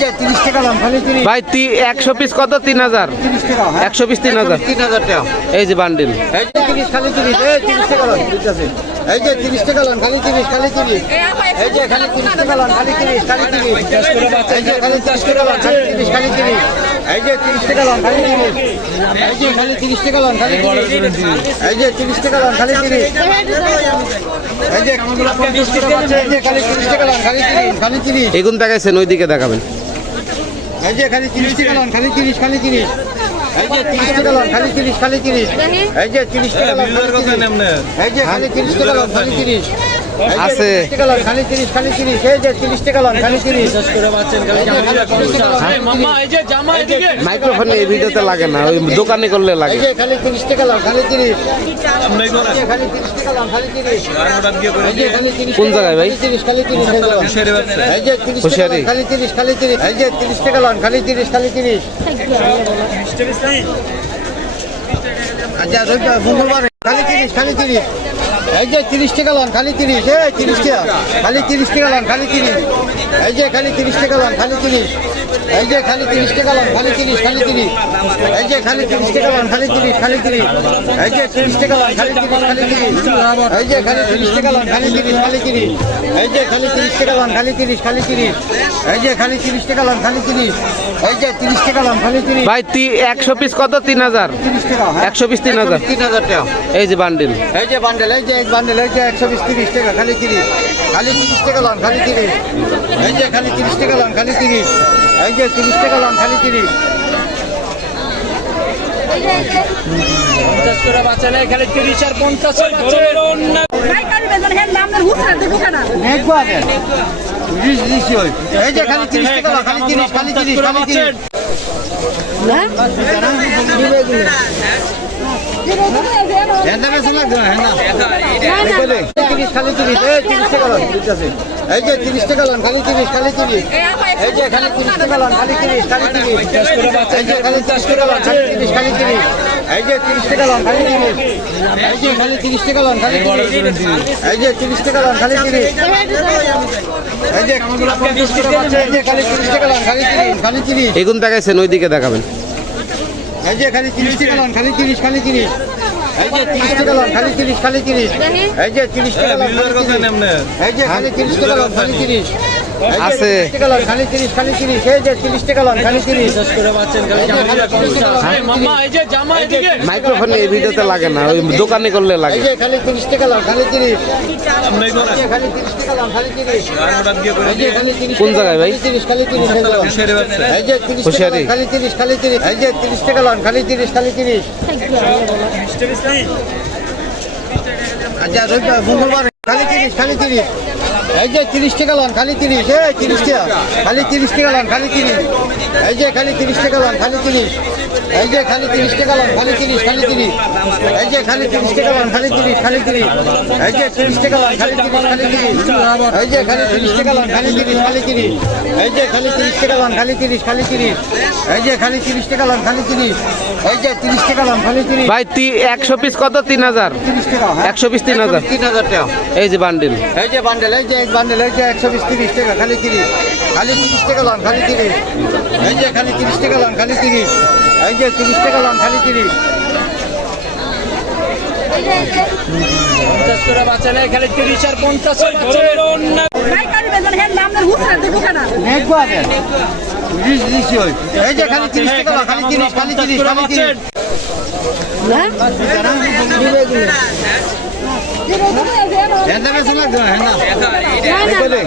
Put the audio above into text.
যে 30 টাকা লাম খালি 30 ভাই 100 পিস কত? 3000। 30 টাকা 100 পিস 3000। 3000 টাকা। এই যে বান্ডিল। এই যে 30 খালি 30 এই 30 টাকা লাম ঠিক আছে। এই যে 30 টাকা লাম খালি 30 খালি 30। এই যে খালি 30 টাকা লাম খালি 30 খালি 30। এই যে খালি 30 টাকা লাম খালি 30 খালি 30। এই যে 30 টাকা লাম খালি 30। এই যে খালি 30 টাকা লাম খালি 30। এই যে 30 টাকা লাম খালি 30। এই যে 50 টাকা আছে। এই যে খালি 30 টাকা লাম খালি 30 খালি 30। এগুন দেখাইছেন ওইদিকে দেখাবেন। এই যে খালি 30 টাকা লাম খালি 30 খালি 30। এই যে 30 টাকা লাম খালি 30 খালি 30। এই যে 30 টাকা লাম খালি 30। এই যে খালি 30 টাকা লাম খালি 30। আছে। 30 টাকা লাম খালি 30 খালি 30। এই যে 30 টাকা লাম খালি 30। মামা এই যে জামা এদিকে মাইক্রোফোন এই ভিডিওতে লাগে না, ওই দোকানে করলে এই লাগে। যে খালি 30 টাকা লাম খালি 30। এই যে খালি 30 টাকা লাম খালি 30। এই যে খালি 30 কোন জায়গায় ভাই? 30 খালি 30। এই যে 30 টাকা লাম খালি 30 খালি 30। এই যে 30 টাকা লাম খালি 30 খালি 30। আচ্ছা মঙ্গলবার খালি 30 খালি 30। এই যে 30 টাকা লান খালি 30। এই 30 টাকা খালি 30 টাকা লান খালি 30। এই যে খালি 30 টাকা লান খালি 30। এই যে খালি 30 টাকা লান খালি 30 খালি 30। এই যে খালি 30 টাকা লান খালি 30 খালি 30। এই যে 30 টাকা লান খালি 30 খালি 30। এই যে খালি 30 টাকা লান খালি 30 খালি 30। এই যে খালি 30 টাকা লান খালি 30 খালি 30। এই যে খালি 30 টাকা লান খালি 30। এই যে 30 টাকা লান খালি 30। ভাই 100 পিস কত? 3000। 30 টাকা 100 পিস 3000। 3000 টাকা। এই যে বান্ডিল। এই যে বান্ডেল এই যে বান্ডেল এই যে 120 30 টাকা খালি 30 খালি 30 টাকা লাম খালি 30। এই যে খালি 30 টাকা লাম খালি 30। এই যে 30 টাকা লাম খালি 30। 50 করে বাঁচালে খালি 30 আর 50 দেখবো আগে দিছি ওই এই যে খালি 30 টাকা লাম খালি 30 খালি 30 খালি 30। হ্যাঁ বেশি লাগবে না হ্যাঁ না বলে 30 খালি 30 এই 30 টাকা লাম ঠিক আছে। এই যে 30 টাকা লাম খালি 30 খালি 30। এই যে খালি 30 টাকা লাম খালি 30 খালি 30। এই যে খালি 30 টাকা লাম খালি 30 খালি 30। এই যে 30 টাকা লাম খালি 30। এই যে খালি 30 টাকা লাম খালি 30। এই যে 30 টাকা লাম খালি 30। এই যে 50 টাকা আছে। এই যে খালি 30 টাকা লাম খালি 30 খালি 30। এগুন দেখাইছেন ওইদিকে দেখাবেন। এই যে খালি 30 টাকা লাম খালি 30 খালি 30। এই যে 30 টাকা লাম খালি 30 খালি 30। এই যে 30 টাকা লাম খালি 30। এই যে খালি 30 টাকা লাম খালি 30। আছে। 30 টাকা লাম খালি 30 খালি 30। এই যে 30 টাকা লাম খালি 30। মামা এই যে জামা এদিকে মাইক্রোফোন এই ভিডিওতে লাগে না, ওই দোকানে করলে এই লাগে। যে খালি 30 টাকা লাম খালি 30। এই যে খালি 30 টাকা লাম খালি 30। এই যে খালি 30 কোন জায়গায় ভাই? 30 খালি 30। এই যে 30 টাকা লাম খালি 30 খালি 30। এই যে 30 টাকা লাম খালি 30 খালি 30। আচ্ছা মঙ্গলবার খালি 30 খালি 30। এই যে 30 টাকা লান খালি 30। এই 30 টাকা খালি 30 টাকা লান খালি 30। এই যে খালি 30 টাকা লান খালি 30। এই যে খালি 30 টাকা লান খালি 30 খালি 30। এই যে খালি 30 টাকা লান খালি 30 খালি 30। এই যে 30 টাকা লান খালি 30 খালি 30। এই যে খালি 30 টাকা লান খালি 30 খালি 30। এই যে খালি 30 টাকা লান খালি 30 খালি 30। এই যে খালি 30 টাকা লান খালি 30। এই যে 30 টাকা লান খালি 30। ভাই 100 পিস কত? 3000। 30 টাকা 100 পিস 3000। 3000 টাকা। এই যে বান্ডিল। এই যে বান্ডেল এই যে বান্ডেল এই যে 120 30 টাকা খালি 30 খালি 30 টাকা লাম খালি 30। এই যে খালি 30 টাকা লাম খালি 30। এই যে 30 টাকা লাম খালি 30। 50 করে বাঁচালে খালি 30 আর 50 দেখবো আগে দিছি ওই এই যে খালি 30 টাকা লাম খালি 30 খালি 30 খালি 30। হ্যাঁ বেশি লাগবে না হ্যাঁ না বলে